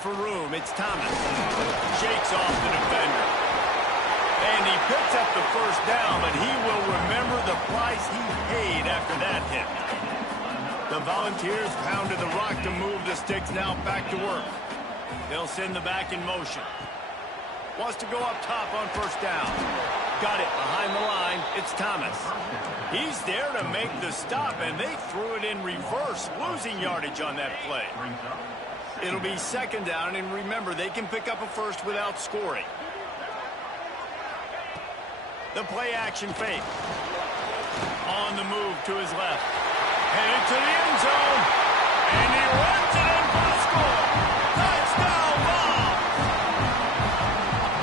for room. It's Thomas. Shakes off the defender. And he picks up the first down, but he will remember the price he paid after that hit. The Volunteers pounded the rock to move the sticks, now back to work. They'll send the back in motion. Wants to go up top on first down. Got it behind the line. It's Thomas. He's there to make the stop, and they threw it in reverse, losing yardage on that play. It'll be second down, and remember, they can pick up a first without scoring. The play action fake. On the move to his left. Headed to the end zone. And he runs it in for the score. Touchdown, Bama!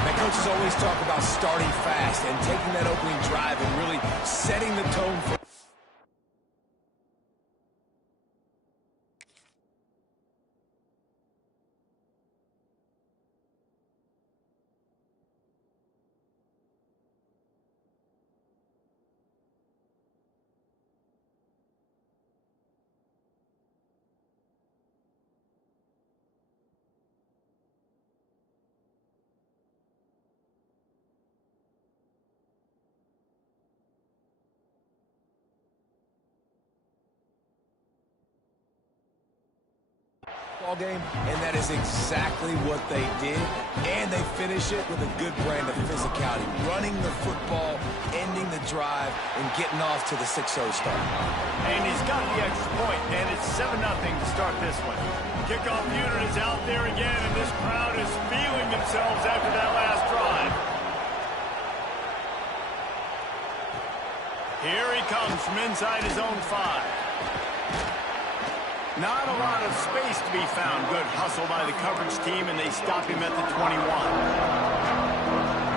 The coaches always talk about starting fast and taking that opening drive and really setting the tone for... game, and that is exactly what they did, and they finish it with a good brand of physicality, running the football, ending the drive, and getting off to the 6-0 start. And he's got the extra point, and it's 7-0 to start this one. Kickoff unit is out there again, and this crowd is feeling themselves after that last drive. Here he comes from inside his own 5. Not a lot of space to be found. Good hustle by the coverage team, and they stop him at the 21.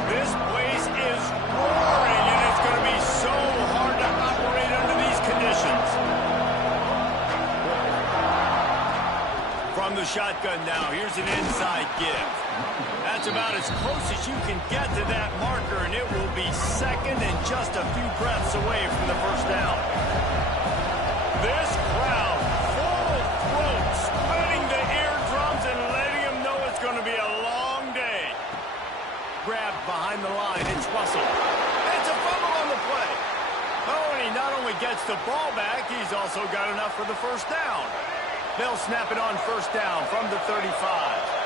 This place is roaring, and it's going to be so hard to operate under these conditions. From the shotgun now, here's an inside give. That's about as close as you can get to that marker, and it will be second and just a few breaths away from the first down. This crowd splitting the eardrums and letting him know it's going to be a long day. Grabbed behind the line. It's Russell. It's a fumble on the play. Oh, and he not only gets the ball back, he's also got enough for the first down. They'll snap it on first down from the 35.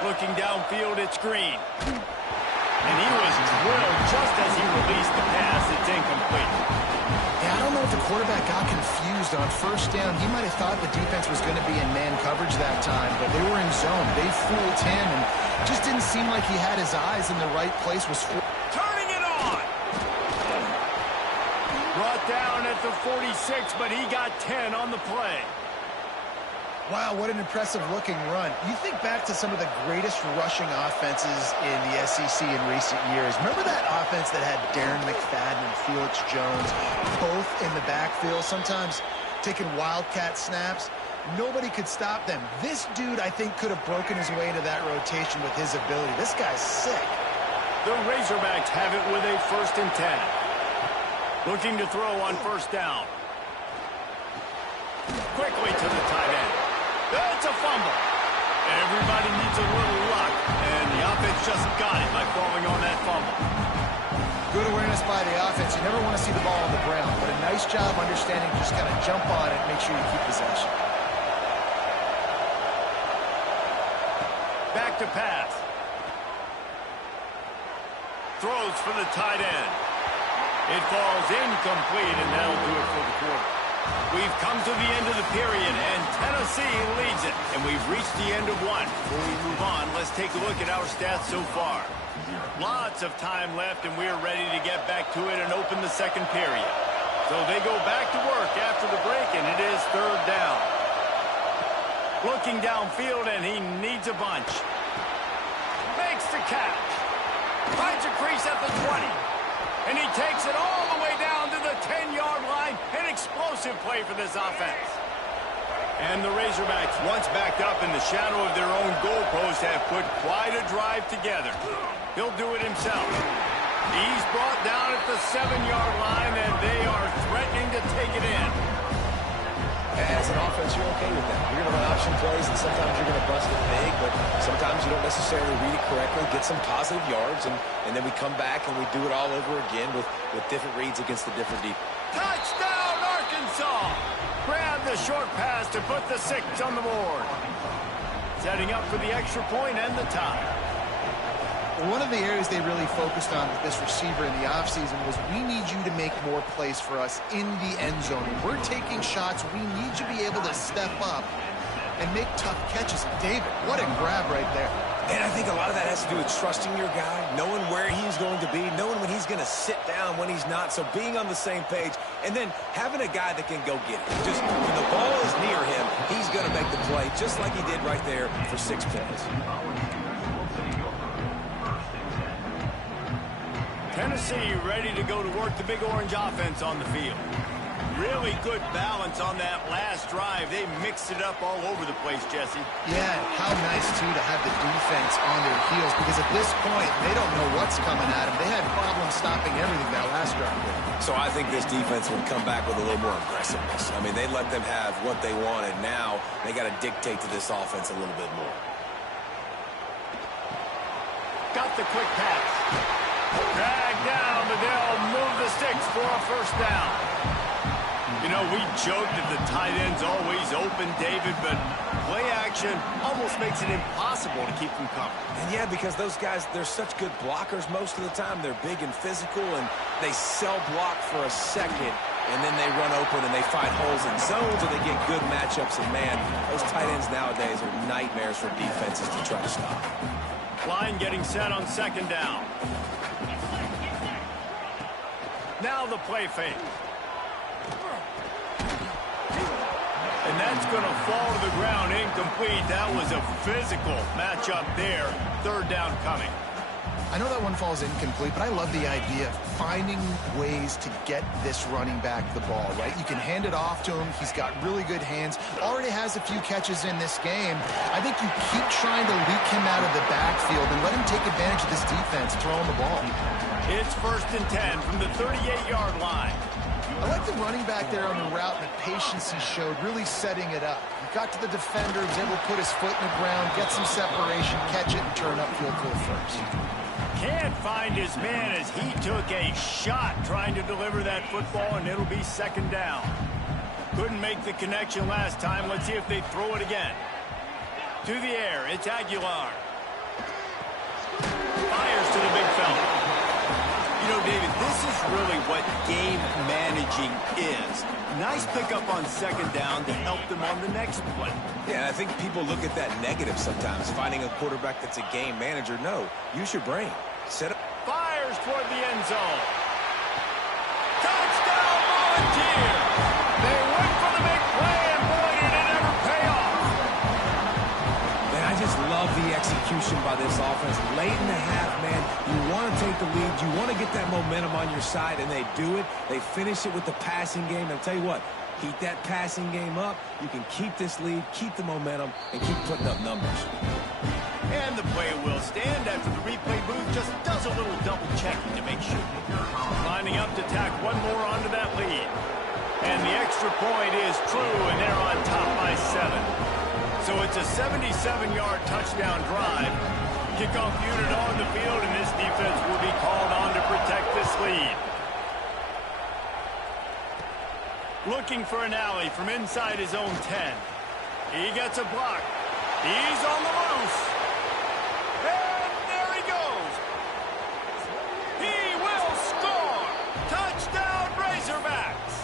Looking downfield, it's Green. And he was drilled just as he released the pass. It's incomplete. Yeah, I don't know if the quarterback got confused on first down. He might have thought the defense was going to be in man coverage that time, but they were in zone. They fooled him, and just didn't seem like he had his eyes in the right place. Turning it on! Brought down at the 46, but he got 10 on the play. Wow, what an impressive-looking run. You think back to some of the greatest rushing offenses in the SEC in recent years. Remember that offense that had Darren McFadden and Felix Jones both in the backfield, sometimes taking wildcat snaps? Nobody could stop them. This dude, I think, could have broken his way into that rotation with his ability. This guy's sick. The Razorbacks have it with a 1st and 10. Looking to throw on first down. Quickly to the tight end. That's a fumble. Everybody needs a little luck, and the offense just got it by falling on that fumble. Good awareness by the offense. You never want to see the ball on the ground, but a nice job understanding just kind of jump on it and make sure you keep possession. Back to pass. Throws for the tight end. It falls incomplete, and that'll do it for the quarter. We've come to the end of the period, and Tennessee leads it. And we've reached the end of one. Before we move on, let's take a look at our stats so far. Lots of time left, and we're ready to get back to it and open the second period. So they go back to work after the break, and it is 3rd down. Looking downfield, and he needs a bunch. Makes the catch. Finds a crease at the 20. And he takes it all the way down to the 10-yard line. An explosive play for this offense. And the Razorbacks, once backed up in the shadow of their own goal have put quite a drive together. He'll do it himself. He's brought down at the 7-yard line, and they are threatening to take it in. As an offense, you're okay with that. You're going to run option plays, and sometimes you're going to bust it big, but sometimes you don't necessarily read it correctly, get some positive yards, and then we come back and we do it all over again with different reads against the different defense. Touchdown, Arkansas! Grab the short pass to put the 6 on the board. Setting up for the extra point and the tie. One of the areas they really focused on with this receiver in the offseason was we need you to make more plays for us in the end zone. When we're taking shots, we need you to be able to step up and make tough catches. And David, what a grab right there. And I think a lot of that has to do with trusting your guy, knowing where he's going to be, knowing when he's going to sit down, when he's not. So being on the same page, and then having a guy that can go get it. Just when the ball is near him, he's going to make the play, just like he did right there for 6 points. Tennessee ready to go to work the Big Orange offense on the field. Really good balance on that last drive. They mixed it up all over the place, Jesse. Yeah, how nice, too, to have the defense on their heels, because at this point, they don't know what's coming at them. They had problems stopping everything that last drive. So I think this defense would come back with a little more aggressiveness. I mean, they let them have what they wanted. Now they got to dictate to this offense a little bit more. Got the quick pass. Drag down, but they'll move the sticks for a first down. You know, we joked that the tight end's always open, David, but play action almost makes it impossible to keep them coming. And yeah, because those guys, they're such good blockers most of the time. They're big and physical, and they cell block for a second, and then they run open and they find holes in zones, or they get good matchups. And man, those tight ends nowadays are nightmares for defenses to try to stop. Line getting set on second down. Now the play fake. And that's going to fall to the ground incomplete. That was a physical matchup there. Third down coming. I know that one falls incomplete, but I love the idea of finding ways to get this running back the ball, right? You can hand it off to him. He's got really good hands. Already has a few catches in this game. I think you keep trying to leak him out of the backfield and let him take advantage of this defense throwing the ball. It's 1st and 10 from the 38-yard line. I like the running back there on the route and the patience he showed, really setting it up. He got to the defender, was able to put his foot in the ground, get some separation, catch it, and turn upfield for a first. Can't find his man as he took a shot trying to deliver that football, and it'll be second down. Couldn't make the connection last time. Let's see if they throw it again. To the air, it's Aguilar. Fires to the big fella. You know, David, this is really what game managing is. Nice pickup on second down to help them on the next play. Yeah, I think people look at that negative sometimes, finding a quarterback that's a game manager. No, use your brain. Set up. Fires toward the end zone. Touchdown, Volunteer! They went for the big play, and boy, did it ever pay off. Man, I just love the execution by this offense. Late in the half, man, you want to take the lead. You want to get that momentum on your side, and they do it. They finish it with the passing game. And I'll tell you what, keep that passing game up. You can keep this lead, keep the momentum, and keep putting up numbers. And the play will stand after the replay booth just does a little double checking to make sure. Lining up to tack one more onto that lead. And the extra point is true, and they're on top by 7. So it's a 77-yard touchdown drive. Kickoff unit on the field, and this defense will be called on to protect this lead. Looking for an alley from inside his own 10. He gets a block. He's on the loose. And there he goes. He will score. Touchdown, Razorbacks.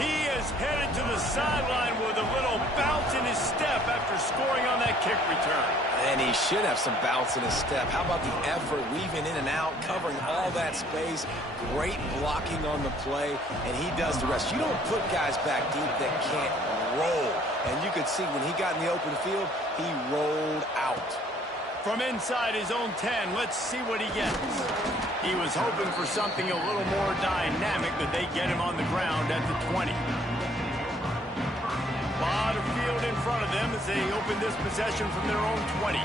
He is headed to the sideline with a little bounce in his step after scoring on that kick return. And he should have some bounce in his step. How about the effort, weaving in and out, covering all that space, great blocking on the play, and he does the rest. You don't put guys back deep that can't roll. And you could see when he got in the open field, he rolled out. From inside his own 10, let's see what he gets. He was hoping for something a little more dynamic, but they get him on the ground at the 20. Lot of field in front of them as they open this possession from their own 20.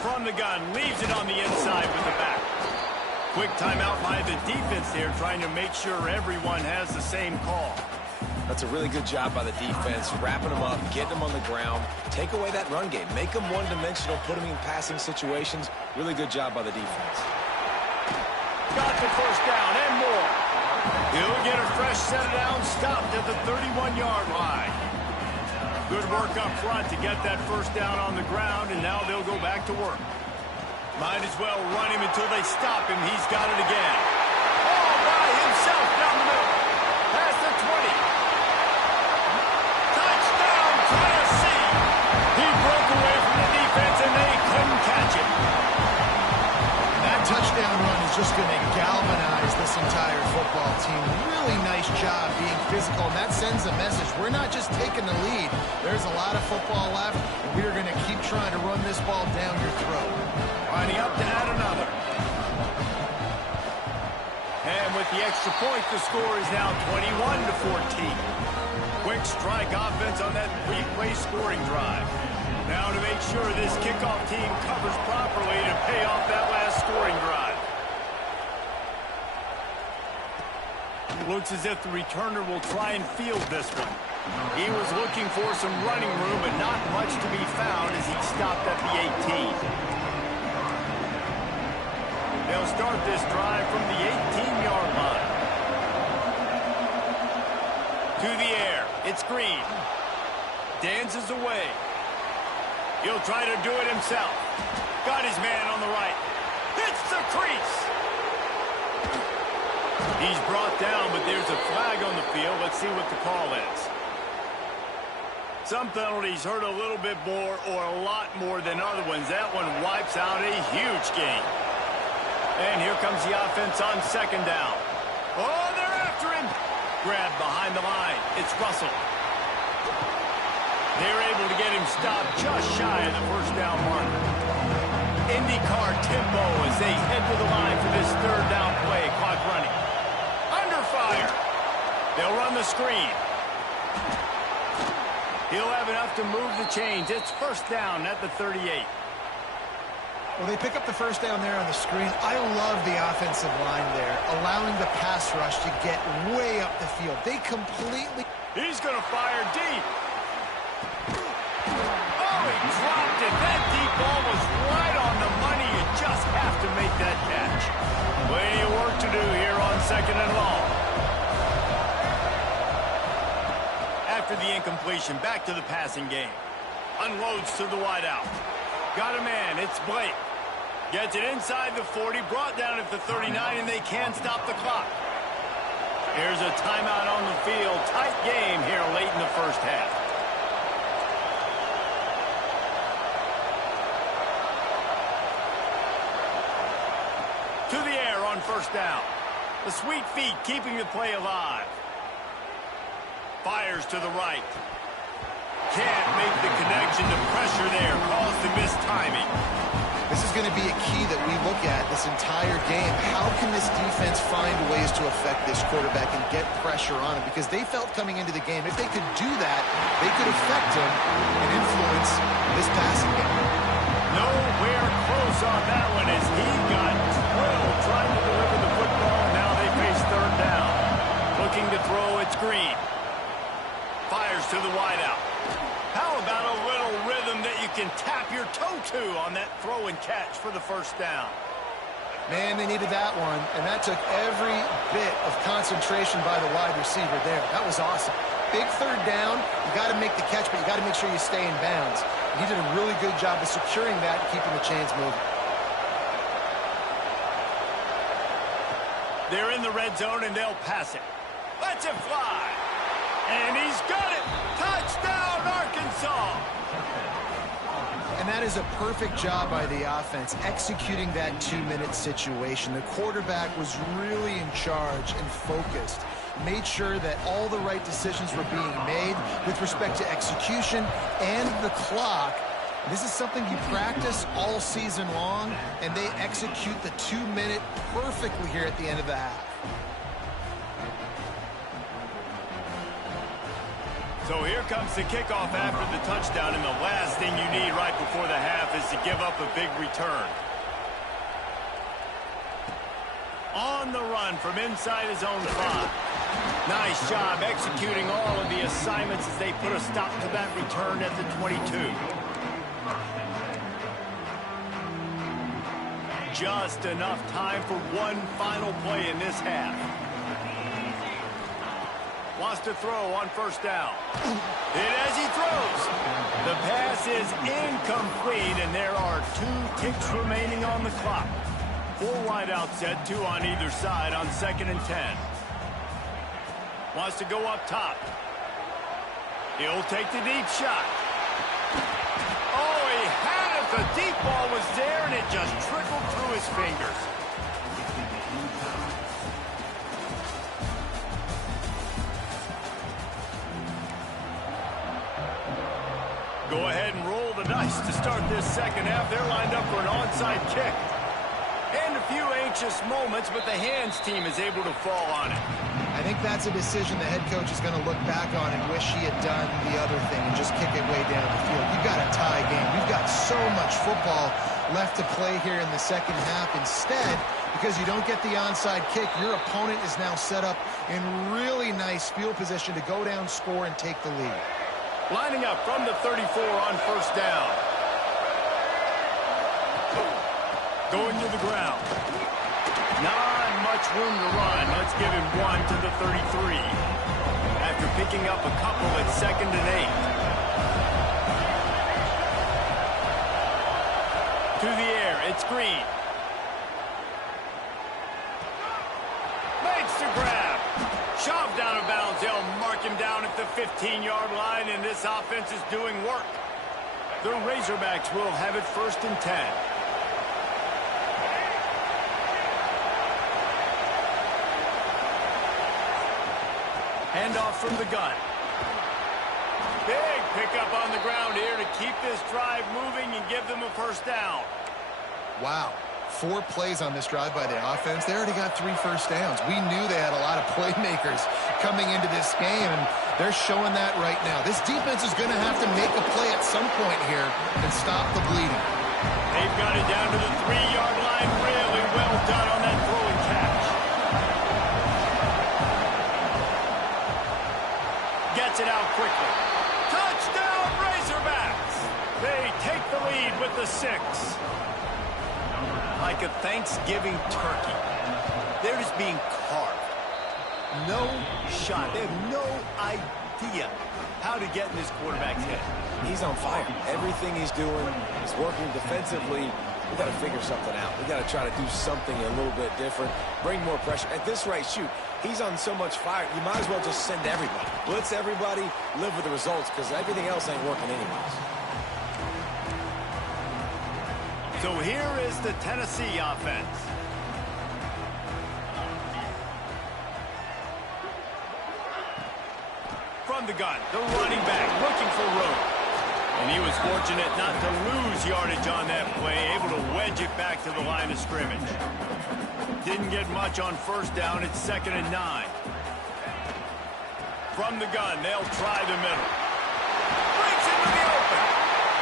From the gun, leaves it on the inside with the back. Quick timeout by the defense there, trying to make sure everyone has the same call. That's a really good job by the defense, wrapping them up, getting them on the ground, take away that run game, make them one-dimensional, put them in passing situations. Really good job by the defense. Got the first down and more. He'll get a fresh set down, stopped at the 31-yard line. Good work up front to get that first down on the ground, and now they'll go back to work. Might as well run him until they stop him. He's got it again. All by himself down the middle. Past the 20. Touchdown, Tennessee. He broke away from the defense, and they couldn't catch him. That touchdown run is just going to galvanize this entire football team. Really nice job being physical, and that sends a message. We're not just taking the lead. There's a lot of football left, and we are going to keep trying to run this ball down your throat. Lining up to add another. And with the extra point, the score is now 21-14. Quick strike offense on that three-play scoring drive. Now to make sure this kickoff team covers properly to pay off that last scoring drive. Looks as if the returner will try and field this one. He was looking for some running room, but not much to be found as he stopped at the 18. They'll start this drive from the 18-yard line. To the air. It's Green. Dances away. He'll try to do it himself. Got his man on the right. Hits the crease. He's brought down, but there's a flag on the field. Let's see what the call is. Some penalties hurt a little bit more or a lot more than other ones. That one wipes out a huge game. And here comes the offense on second down. Oh, they're after him. Grabbed behind the line. It's Russell. They're able to get him stopped just shy of the first down marker. IndyCar tempo as they head to the line for this third down play. Clock running. Under fire. They'll run the screen. He'll have enough to move the chains. It's first down at the 38. Well, they pick up the first down there on the screen. I love the offensive line there, allowing the pass rush to get way up the field. They completely... He's going to fire deep. Oh, he dropped it. That deep ball was right on the money. You just have to make that catch. Plenty of work to do here on second and long. After the incompletion, back to the passing game. Unloads to the wideout. Got a man. It's Blake. Gets it inside the 40, brought down at the 39, and they can't stop the clock. Here's a timeout on the field. Tight game here late in the first half. To the air on first down. The sweet feet keeping the play alive. Fires to the right. Can't make the connection. The pressure there caused the missed timing. This is going to be a key that we look at this entire game. How can this defense find ways to affect this quarterback and get pressure on him? Because they felt coming into the game, if they could do that, they could affect him and influence this passing game. Nowhere close on that one as he got drilled trying to deliver the football, and now they face third down. Looking to throw, it's Green. Fires to the wideout. How about a little rhythm that you can tap your toe to on that throw and catch for the first down? Man, they needed that one, and that took every bit of concentration by the wide receiver there. That was awesome. Big third down. You got to make the catch, but you got to make sure you stay in bounds. He did a really good job of securing that and keeping the chains moving. They're in the red zone, and they'll pass it. Let's it fly. And he's got it. Touchdown, Arkansas. And that is a perfect job by the offense, executing that 2-minute situation. The quarterback was really in charge and focused. Made sure that all the right decisions were being made with respect to execution and the clock. This is something you practice all season long, and they execute the 2-minute perfectly here at the end of the half. So here comes the kickoff after the touchdown, and the last thing you need right before the half is to give up a big return. On the run from inside his own 5. Nice job executing all of the assignments as they put a stop to that return at the 22. Just enough time for one final play in this half. Wants to throw on first down. Hit as he throws. The pass is incomplete, and there are 2 ticks remaining on the clock. 4 wideouts set, 2 on either side on 2nd and 10. Wants to go up top. He'll take the deep shot. Oh, he had it. The deep ball was there, and it just trickled through his fingers. Go ahead and roll the dice to start this second half. They're lined up for an onside kick. And a few anxious moments, but the hands team is able to fall on it. I think that's a decision the head coach is going to look back on and wish he had done the other thing and just kick it way down the field. You've got a tie game. You've got so much football left to play here in the second half. Instead, because you don't get the onside kick, your opponent is now set up in really nice field position to go down, score, and take the lead. Lining up from the 34 on first down. Going to the ground. Not much room to run. Let's give him 1 to the 33. After picking up a couple at 2nd and 8. To the air, it's Green. Makes the grab. Shoved out of bounds. They'll mark him down at the 15-yard line, and this offense is doing work. The Razorbacks will have it 1st and 10. Handoff from the gun. Big pickup on the ground here to keep this drive moving and give them a first down. Wow. 4 plays on this drive by the offense. They already got 3 first downs. We knew they had a lot of playmakers coming into this game, and they're showing that right now. This defense is going to have to make a play at some point here and stop the bleeding. They've got it down to the 3-yard line. Really well done on that throw and catch. Gets it out quickly. Touchdown, Razorbacks! They take the lead with the 6. Like a Thanksgiving turkey. They're just being carved. No shot. They have no idea how to get in this quarterback's head. He's on fire. Everything he's doing is working defensively. We got to figure something out. We got to try to do something a little bit different. Bring more pressure. At this rate, shoot, he's on so much fire. You might as well just send everybody. Blitz everybody, live with the results, because everything else ain't working anyways. So here is the Tennessee offense. From the gun, the running back looking for room. And he was fortunate not to lose yardage on that play, able to wedge it back to the line of scrimmage. Didn't get much on first down. It's 2nd and 9. From the gun, they'll try the middle. Breaks into the open.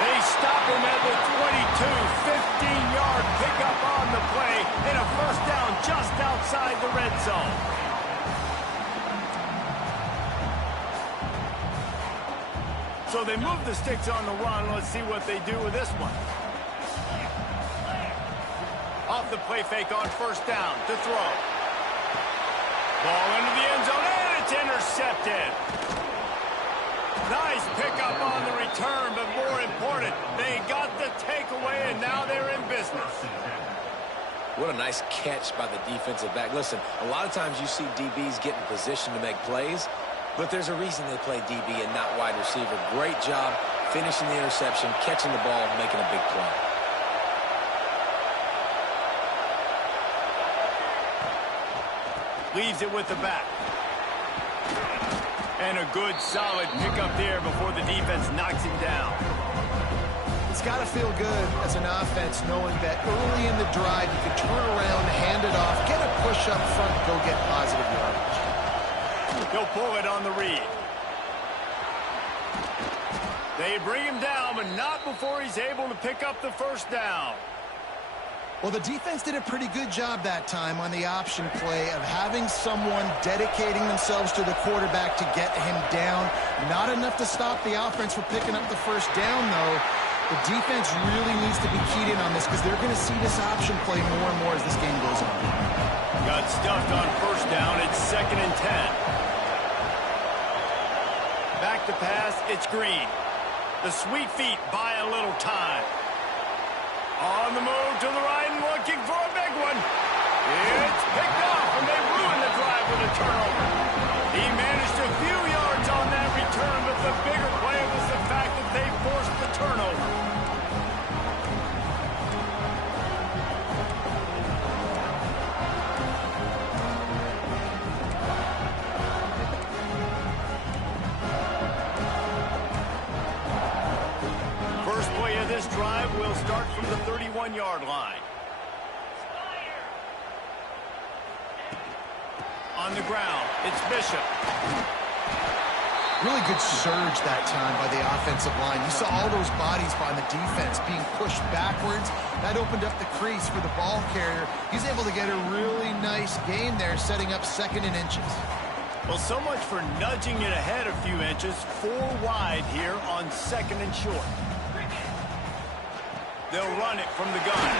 They stop him at the 22, 15-yard pickup on the play, and a first down just outside the red zone. So they move the sticks on the run. Let's see what they do with this one. Off the play fake on first down to throw. Ball into the end zone, and it's intercepted. Nice pickup on the return, but more important, they got the takeaway, and now they're in business. What a nice catch by the defensive back. Listen, a lot of times you see DBs get in position to make plays, but there's a reason they play DB and not wide receiver. Great job finishing the interception, catching the ball, making a big play. Leaves it with the back. And a good, solid pickup there before the defense knocks him down. It's got to feel good as an offense knowing that early in the drive you can turn around, hand it off, get a push up front, go get positive yardage. He'll pull it on the read. They bring him down, but not before he's able to pick up the first down. Well, the defense did a pretty good job that time on the option play of having someone dedicating themselves to the quarterback to get him down. Not enough to stop the offense from picking up the first down, though. The defense really needs to be keyed in on this because they're going to see this option play more and more as this game goes on. Got stuffed on first down. It's 2nd and 10. Back to pass. It's Green. The sweet feet buy a little time. On the move to the right and looking for a big one. It's picked off, and they ruin the drive with a turnover. He managed a few yards on that return, but the bigger play was the fact that they forced the turnover. First play of this drive will start from the 31-yard line. On the ground, it's Bishop. Really good surge that time by the offensive line. You saw all those bodies by the defense being pushed backwards. That opened up the crease for the ball carrier. He's able to get a really nice gain there, setting up 2nd and inches. Well, so much for nudging it ahead a few inches. 4 wide here on 2nd and short. They'll run it from the gun.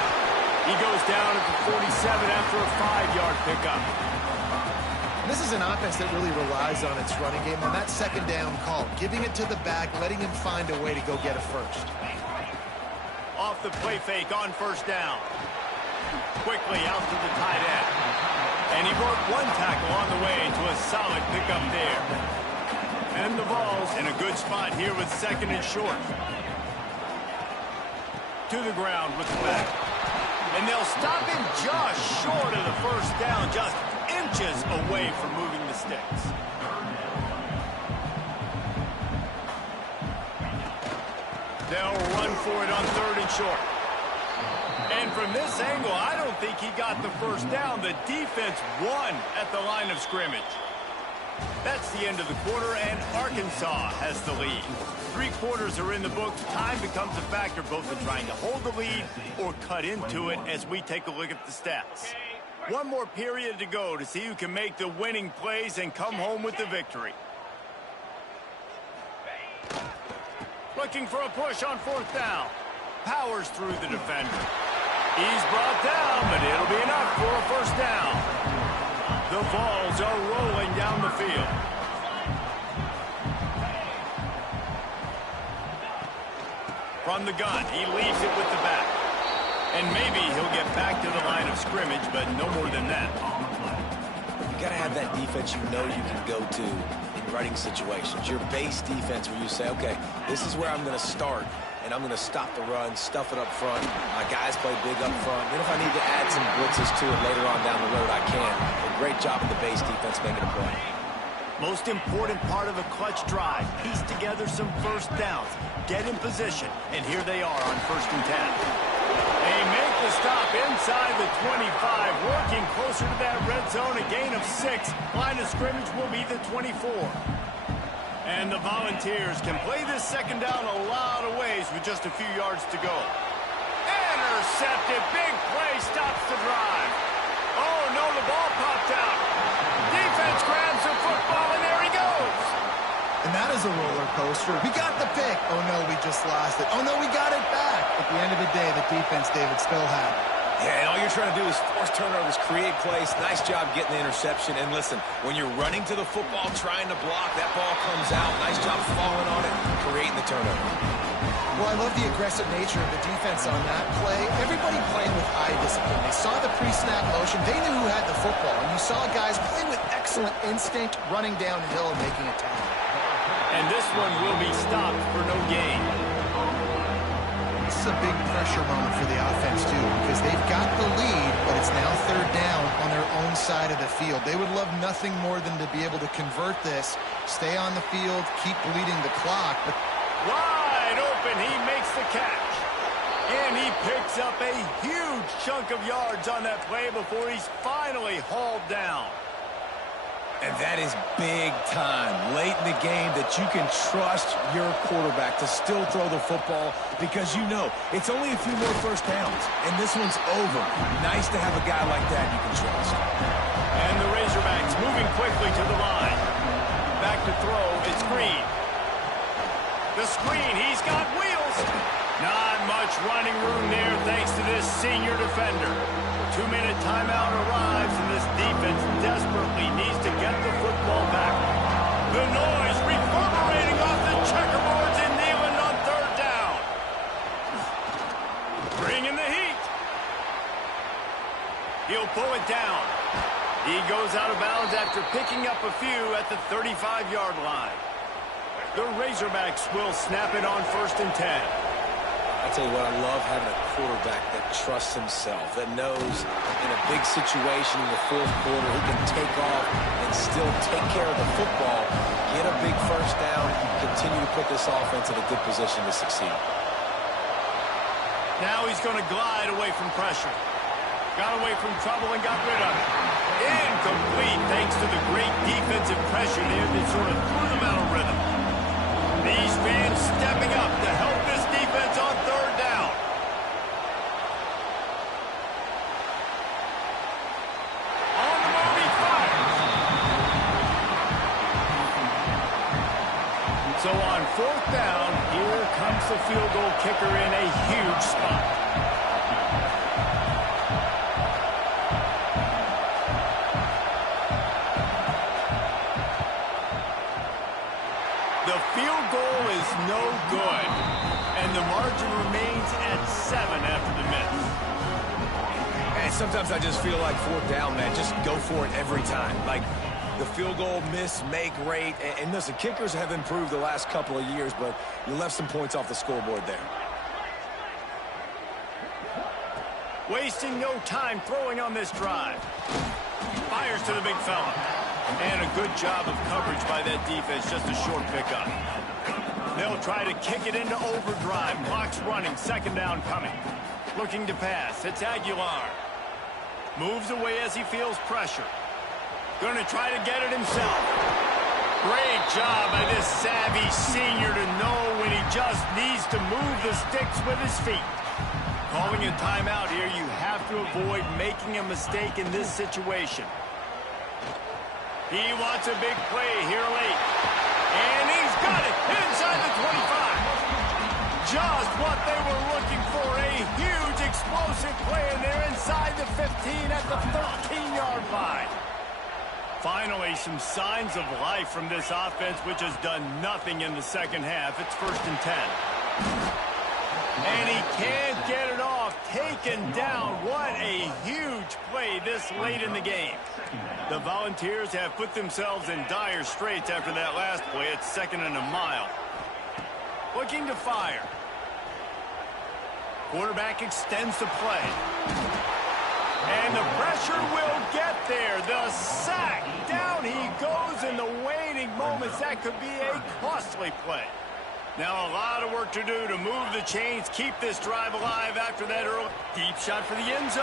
He goes down at the 47 after a 5-yard pickup. This is an offense that really relies on its running game, on that 2nd down call, giving it to the back, letting him find a way to go get a first. Off the play fake on first down. Quickly out to the tight end. And he broke 1 tackle on the way to a solid pickup there. And the ball's in a good spot here with 2nd and short. To the ground with the back. And they'll stop him just short of the first down, just inches away from moving the sticks. They'll run for it on 3rd and short. And from this angle, I don't think he got the first down. The defense won at the line of scrimmage. That's the end of the quarter, and Arkansas has the lead. 3 quarters are in the books. Time becomes a factor both in trying to hold the lead or cut into it as we take a look at the stats. 1 more period to go to see who can make the winning plays and come home with the victory. Looking for a push on 4th down. Powers through the defender. He's brought down, but it'll be enough for a first down. The balls are rolling down the field. From the gun, he leaves it with the back. And maybe he'll get back to the line of scrimmage, but no more than that. You got to have that defense you know you can go to in running situations. Your base defense where you say, okay, this is where I'm going to start, and I'm going to stop the run, stuff it up front. My guys play big up front. Then if I need to add some blitzes to it later on down the road, I can. A great job of the base defense making a play. Most important part of a clutch drive, piece together some first downs, get in position, and here they are on 1st and 10. They make the stop inside the 25, working closer to that red zone, a gain of 6. Line of scrimmage will be the 24. And the Volunteers can play this 2nd down a lot of ways with just a few yards to go. Intercepted, big play, stops the drive. Oh no, the ball popped out. Defense grabs the football, and there he goes. And that is a roller coaster. We got the pick. Oh, no, we just lost it. Oh, no, we got it back. At the end of the day, the defense, David, still had it. Yeah, and all you're trying to do is force turnovers, create plays. Nice job getting the interception. And listen, when you're running to the football, trying to block, that ball comes out. Nice job falling on it, creating the turnover. Well, I love the aggressive nature of the defense on that play. Everybody playing with eye discipline. They saw the pre-snap motion. They knew who had the football. And you saw guys play with excellent instinct, running downhill and making a tackle. And this one will be stopped for no gain. This is a big pressure moment for the offense, too, because they've got the lead, but it's now 3rd down on their own side of the field. They would love nothing more than to be able to convert this, stay on the field, keep bleeding the clock. But wide open, he makes the catch. And he picks up a huge chunk of yards on that play before he's finally hauled down. And that is big time, late in the game, that you can trust your quarterback to still throw the football because you know it's only a few more first downs, and this one's over. Nice to have a guy like that you can trust. And the Razorbacks moving quickly to the line. Back to throw, it's Green. The screen, he's got wheels. Not much running room there thanks to this senior defender. 2-minute timeout arrives, and this defense desperately needs to get the football back. The noise reverberating off the checkerboards in Neyland on third down. Bringing the heat. He'll pull it down. He goes out of bounds after picking up a few at the 35-yard line. The Razorbacks will snap it on 1st and 10. I tell you what, I love having a quarterback that trusts himself, that knows in a big situation in the fourth quarter, he can take off and still take care of the football, get a big first down, continue to put this offense in a good position to succeed. Now he's going to glide away from pressure. Got away from trouble and got rid of it. Incomplete thanks to the great defensive pressure there that sort of threw them out of rhythm. These fans stepping up to help this defense on third down. On the move, he fires. So on 4th down, here comes the field goal kicker in a huge spot. The field goal is no good, and the margin remains at 7 after the miss. And sometimes I just feel like 4th down, man, just go for it every time. Like, the field goal, miss, make, rate. And listen, kickers have improved the last couple of years, but you left some points off the scoreboard there. Wasting no time throwing on this drive. Fires to the big fella. And a good job of coverage by that defense, just a short pickup. They'll try to kick it into overdrive. Clock's running, 2nd down coming. Looking to pass, it's Aguilar. Moves away as he feels pressure. Going to try to get it himself. Great job by this savvy senior to know when he just needs to move the sticks with his feet. Calling a timeout here, you have to avoid making a mistake in this situation. He wants a big play here late. And he's got it inside the 25. Just what they were looking for. A huge explosive play, and they're inside the 15 at the 13-yard line. Finally, some signs of life from this offense, which has done nothing in the second half. It's 1st and 10. And he can't get it off. Taken down. What a huge play this late in the game. The Volunteers have put themselves in dire straits after that last play. It's 2nd and a mile. Looking to fire. Quarterback extends the play. And the pressure will get there. The sack. Down he goes in the waning moments. That could be a costly play. Now a lot of work to do to move the chains, keep this drive alive after that early. Deep shot for the end zone.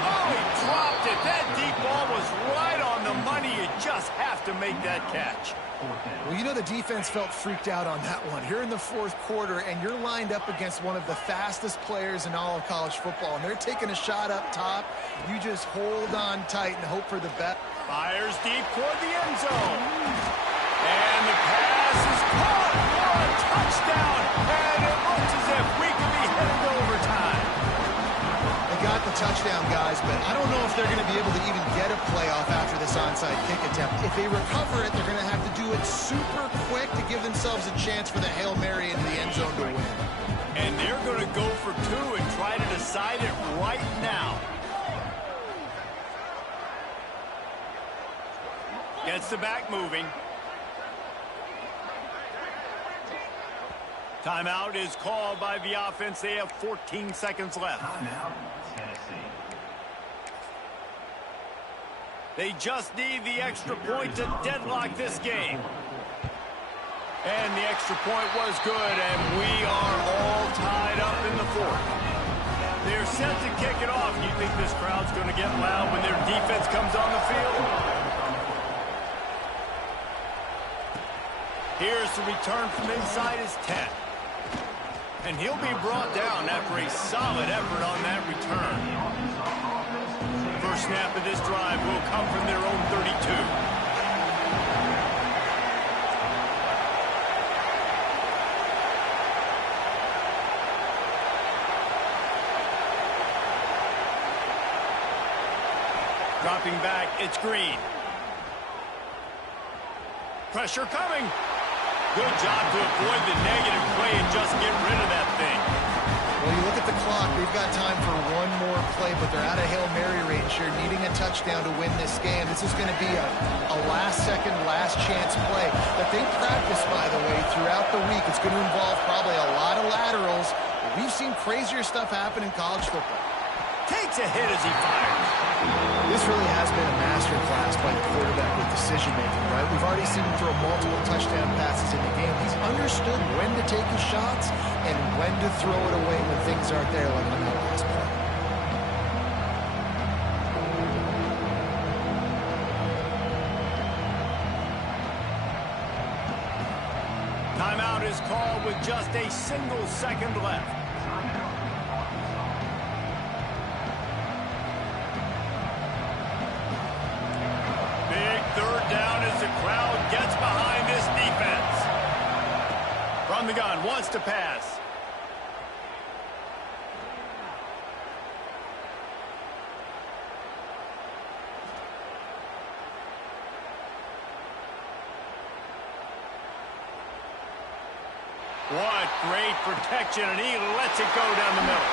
Oh, he dropped it. That deep ball was right on the money. You just have to make that catch. Well, you know the defense felt freaked out on that one. You're in the 4th quarter, and you're lined up against one of the fastest players in all of college football, and they're taking a shot up top. You just hold on tight and hope for the best. Fires deep toward the end zone. And the pass is caught for a touchdown. And it looks as if we could be headed to overtime. They got the touchdown, guys, but I don't know if they're going to be able to even get a playoff after this onside kick attempt. If they recover it, they're going to have to do it super quick to give themselves a chance for the Hail Mary into the end zone to win. And they're going to go for 2 and try to decide it right now. Gets the back moving. Timeout is called by the offense. They have 14 seconds left. They just need the extra point to deadlock this game. And the extra point was good, and we are all tied up in the 4th. They're set to kick it off. Do you think this crowd's going to get loud when their defense comes on the field? Here's the return from inside his 10. And he'll be brought down after a solid effort on that return. First snap of this drive will come from their own 32. Dropping back, it's Green. Pressure coming. Good job to avoid the negative play and just get rid of that thing. Well, you look at the clock, we've got time for one more play, but they're out of Hail Mary range here, needing a touchdown to win this game. This is going to be a last-second, last-chance play that they practice, by the way, throughout the week. It's going to involve probably a lot of laterals. We've seen crazier stuff happen in college football. Takes a hit as he fires. This really has been a master class by the quarterback with decision-making, right? We've already seen him throw multiple touchdown passes in the game. He's understood when to take his shots and when to throw it away when things aren't there, like in that last play. Timeout is called with just a single second left. Third down as the crowd gets behind this defense. From the gun, wants to pass. What great protection, and he lets it go down the middle.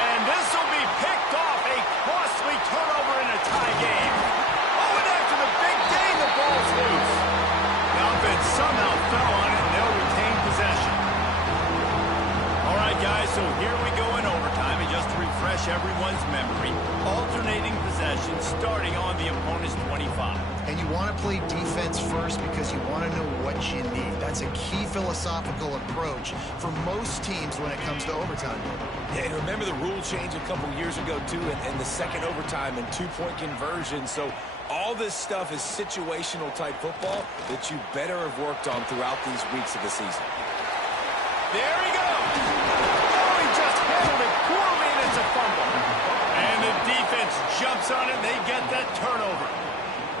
And this will be picked off, a costly turnover in a tie game. The big gain, the ball's loose. The offense somehow fell on it, and they'll retain possession. All right, guys, so here we go in overtime. And just to refresh everyone's memory, alternating possession starting on the opponent's 25. And you want to play defense first because you want to know what you need. That's a key philosophical approach for most teams when it comes to overtime. Yeah, and remember the rule change a couple years ago, too, and the second overtime and two-point conversion. So all this stuff is situational type football that you better have worked on throughout these weeks of the season. There he goes. Oh, he just handled it poorly, and it's a fumble. And the defense jumps on it, and they get that turnover.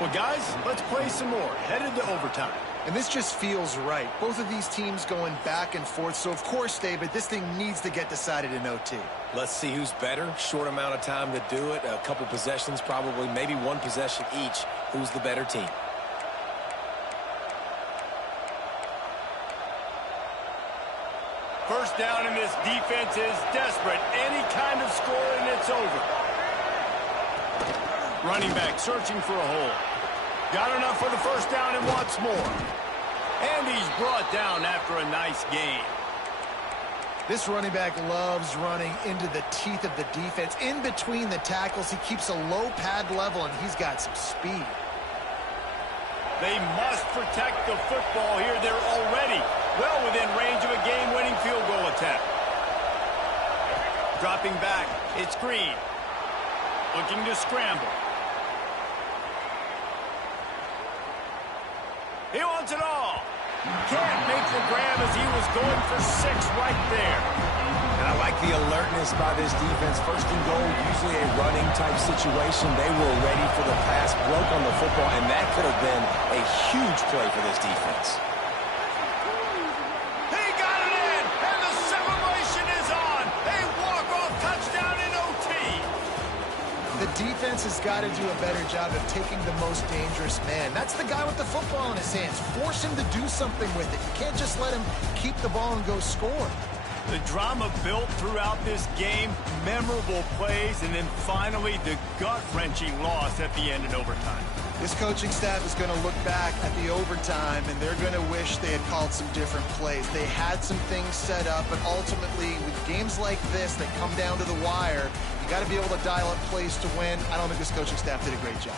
Well, guys, let's play some more. Headed to overtime. And this just feels right. Both of these teams going back and forth. So, of course, David, this thing needs to get decided in OT. Let's see who's better. Short amount of time to do it. A couple possessions, probably maybe one possession each. Who's the better team? First down, and this defense is desperate. Any kind of score, and it's over. Running back searching for a hole. Got enough for the first down and wants more. And he's brought down after a nice gain. This running back loves running into the teeth of the defense. In between the tackles, he keeps a low pad level, and he's got some speed. They must protect the football here. They're already well within range of a game-winning field goal attempt. Dropping back, it's Green. Looking to scramble. He wants it all. Can't make the grab as he was going for 6 right there. And I like the alertness by this defense. First and goal, usually a running type situation. They were ready for the pass, broke on the football, and that could have been a huge play for this defense. He got it in, and the celebration is on. A walk-off touchdown in OT. The defense has got to do a better job of taking the most dangerous man. That's the guy with the football in his hands. Force him to do something with it. You can't just let him keep the ball and go score. The drama built throughout this game, memorable plays, and then finally the gut-wrenching loss at the end in overtime. This coaching staff is going to look back at the overtime, and they're going to wish they had called some different plays. They had some things set up, but ultimately, with games like this that come down to the wire, you got to be able to dial up plays to win. I don't think this coaching staff did a great job.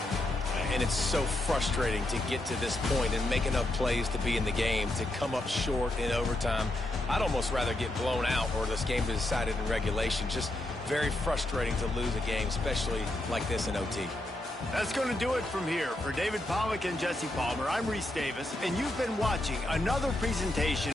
And it's so frustrating to get to this point and make enough plays to be in the game, to come up short in overtime. I'd almost rather get blown out or this game be decided in regulation. Just very frustrating to lose a game, especially like this in OT. That's going to do it from here. For David Pollack and Jesse Palmer, I'm Reese Davis, and you've been watching another presentation